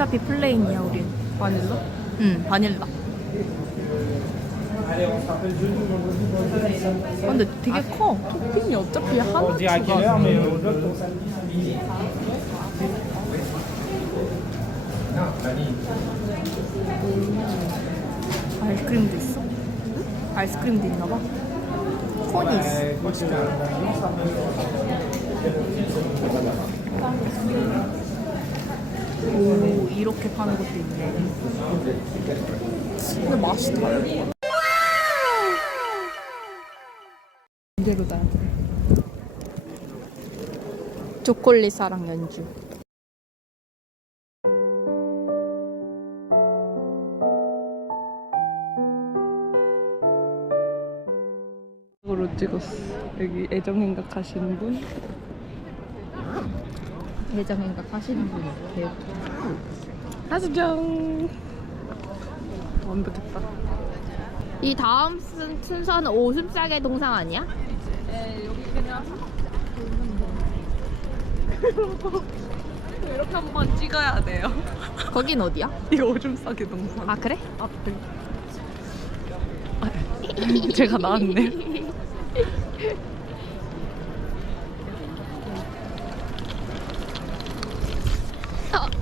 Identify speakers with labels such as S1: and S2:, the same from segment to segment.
S1: 어차피 플레인이야 우린.
S2: 바닐라?
S1: 응 바닐라. 아, 근데 되게 커.
S2: 토핑이 어차피 하나
S3: samedi.
S1: 아이스크림도 있어? 아이스크림도 있나 봐. 콘이 있어. 오 이렇게 파는 것도 있네.
S2: 근데 맛이 달라 이대로다
S1: 초콜릿 사랑 연주.
S2: 찍었어 여기 애정행각 하시는 분
S1: 예정행각 하시는 분이 배우.
S2: 하수정 완벽했다
S1: 이 다음 순- 순서는 오줌 싸개 동상 아니야?
S2: 이렇게 한번 찍어야 돼요
S1: 거긴 어디야?
S2: 이거 오줌 싸게 동상
S1: 아 그래?
S2: 앞에 아, 제가 나왔네
S1: 어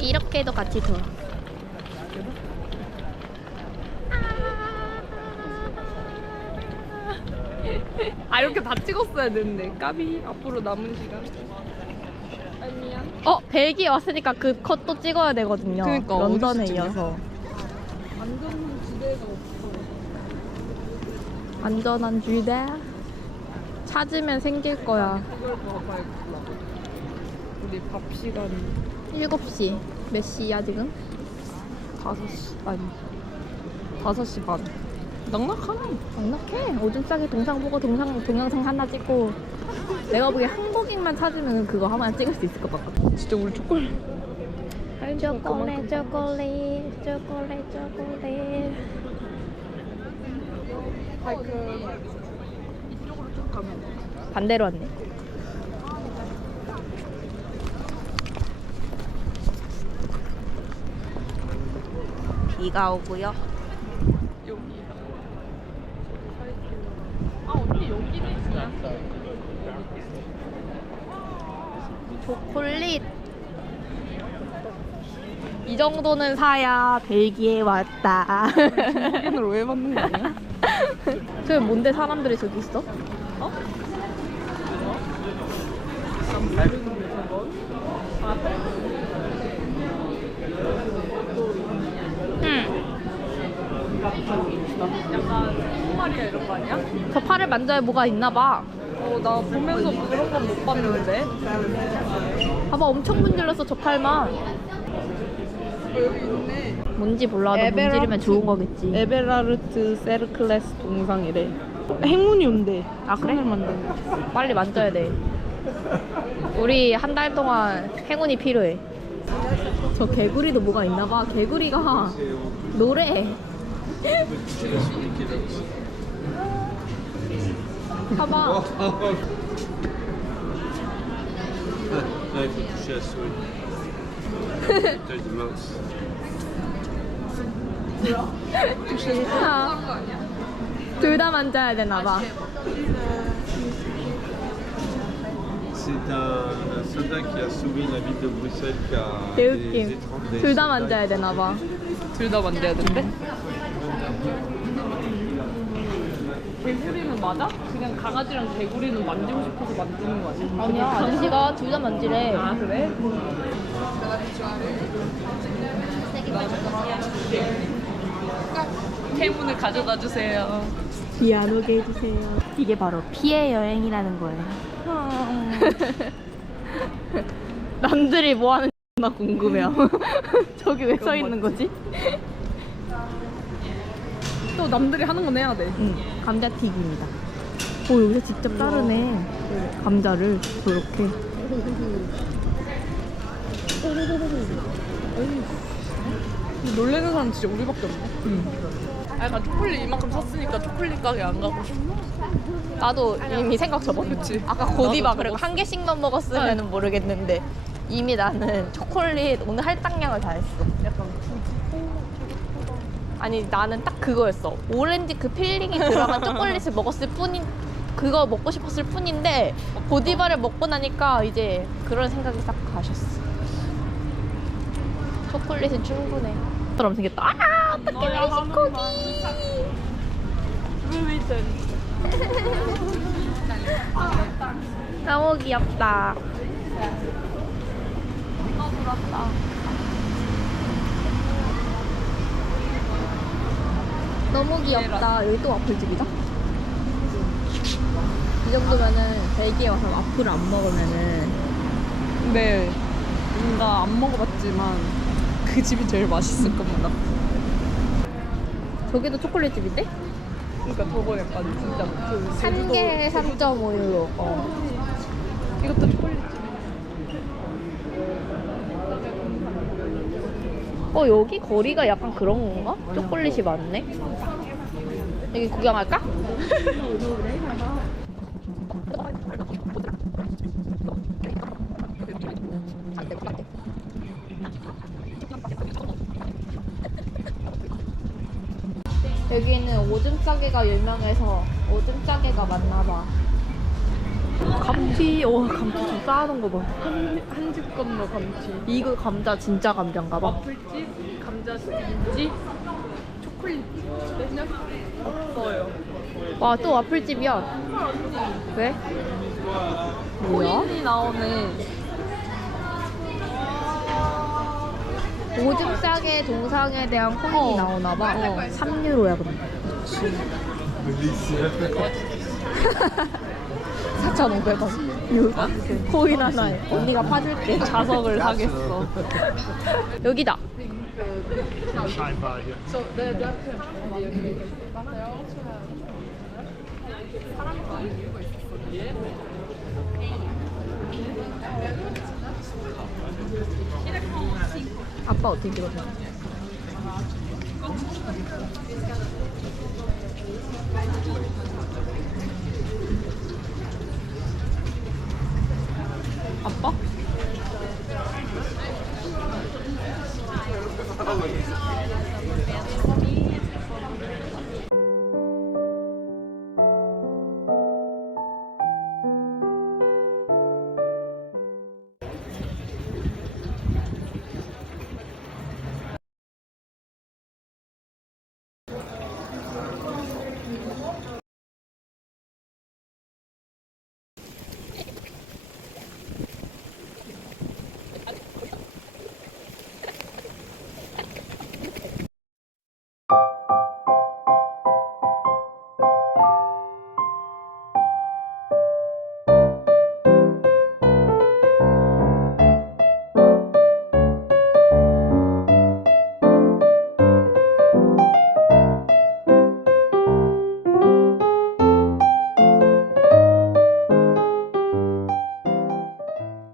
S1: 이렇게도 같이 돌아.
S2: 아 이렇게 다 찍었어야 되는데 까비 앞으로 남은 시간 아니야
S1: 어 벨기에 왔으니까 그컷또 찍어야 되거든요.
S2: 그러니까,
S1: 런던에
S2: 어디서?
S1: 이어서.
S2: 안전 지대가 없어
S1: 안전한 주대. 찾으면 생길 거야.
S2: 이걸 봐봐야겠다 우리 밥 시간
S1: 7시. 몇 시야 지금?
S2: 5시 아니 5시 반 넉넉하네
S1: 넉넉해. 오줌 싸게 동상 보고 동상 동영상 하나 찍고. 내가 보기에 한국인만 찾으면 그거 하나 찍을 수 있을 것 같거든.
S2: 진짜 우리 초콜릿
S1: 초콜릿 초콜릿 초콜릿 초콜릿.
S2: 하이크 이쪽으로 쭉 가면 돼
S1: 반대로 왔네. 비가 오고요.
S2: 여기 아 언니 여기는 있어요
S1: 초콜릿. 이 정도는 사야 벨기에 왔다.
S2: 확인을 왜 받는 거 아니야?
S1: 저 뭔데 사람들이 저기 있어?
S2: 어?
S1: 응.
S2: 소마리아 이런 거 아니야?
S1: 저 팔을 만져야 뭐가 있나 봐.
S2: 어 나 보면서 그런 건 못 봤는데
S1: 봐봐 엄청 문질렀어 저 팔만.
S2: 어, 여기 있네
S1: 뭔지 몰라도
S2: 에베라트.
S1: 문지르면 좋은 거겠지.
S2: 에베라르트 세르클레스 동상이래 행운이 온대
S1: 아, 그래?
S2: 손을 만드는
S1: 빨리 만져야 돼. 우리 한 달 동안 행운이 필요해. 저 개구리도 뭐가 있나 봐. 개구리가 노래. 봐봐.
S4: Là, il faut toucher à souris. Bouteille de mince.
S1: 둘 다 만져야 되나 봐.
S4: C'est un, un soldat qui a sauvé la ville de Bruxelles qui a des
S1: 개웃김.
S4: étranges- des
S1: 둘 다
S4: soldats
S1: 만져야 되나 봐.
S2: 둘 다 만져야 된대? 개구리는 맞아? 그냥 강아지랑 개구리는 만지고 싶어서 만지는 거 아니야?
S1: 아니야, 아저씨가 둘 다 만지래.
S2: 아 그래? 태문을 가져다 주세요.
S1: 비안 오게 해주세요. 이게 바로 피해 여행이라는 거예요. 남들이 뭐 하는지 나 궁금해요. 저기 왜 서 있는 거지?
S2: 또 남들이 하는 건 해야 돼.
S1: 응, 감자튀김이다. 오, 여기서 직접 자르네. 감자를 저렇게.
S2: 놀래는 사람 진짜 우리밖에 없네. 아, 약간 초콜릿 이만큼 샀으니까 초콜릿 가게 안 가고 싶어.
S1: 나도 이미 생각 접었어.
S2: 그치.
S1: 아까 고디바
S2: 나도
S1: 그리고. 한 개씩만 먹었으면 모르겠는데 이미 나는 초콜릿 오늘 할당량을 다 했어.
S2: 약간
S1: 아니 나는 딱 그거였어. 오렌지 그 필링이 들어간 초콜릿을 먹었을 뿐인 그거 먹고 싶었을 뿐인데 고디바를 먹고 나니까 이제 그런 생각이 싹 가셨어. 초콜릿은 충분해. 처럼 생겼다. 아 어떡해 메시코기. 너무 귀엽다. 너무 부럽다. 너무 귀엽다. 여기 또 와플집이다. 이 정도면은 벨기에 와서 와플을 안 먹으면은
S2: 네 뭔가 안 먹어봤지만 그 집이 제일 맛있을 겁니다.
S1: 저기도 초콜릿 집인데?
S2: 그러니까 저거 약간 진짜
S1: 그한
S2: 제주도-
S1: 개에 3.5유로. 어.
S2: 이것도 초콜릿.
S1: 어 여기 거리가 약간 그런 건가? 초콜릿이 많네. 여기 구경할까? 여기는 오줌 싸개가 유명해서 오줌 싸개가 많나봐. 감튀, 와 감튀 좀 쌓아놓은 거 봐.
S2: 한집 건너 감튀.
S1: 이거 감자 진짜 감자인가 봐.
S2: 와플집, 감자튀김집, 초콜릿. 내년 없어요.
S1: 와 또 와플집이야. 왜? 뭐야?
S2: 코인이 나오네.
S1: 오줌 싸개 동상에 대한 코인이
S2: 어.
S1: 나오나 봐. 3유로야 근데. 4,500원. 코인 하나에. 언니가 파줄게.
S2: 자석을 하겠어.
S1: 여기다. 아빠 어떻게 들었나?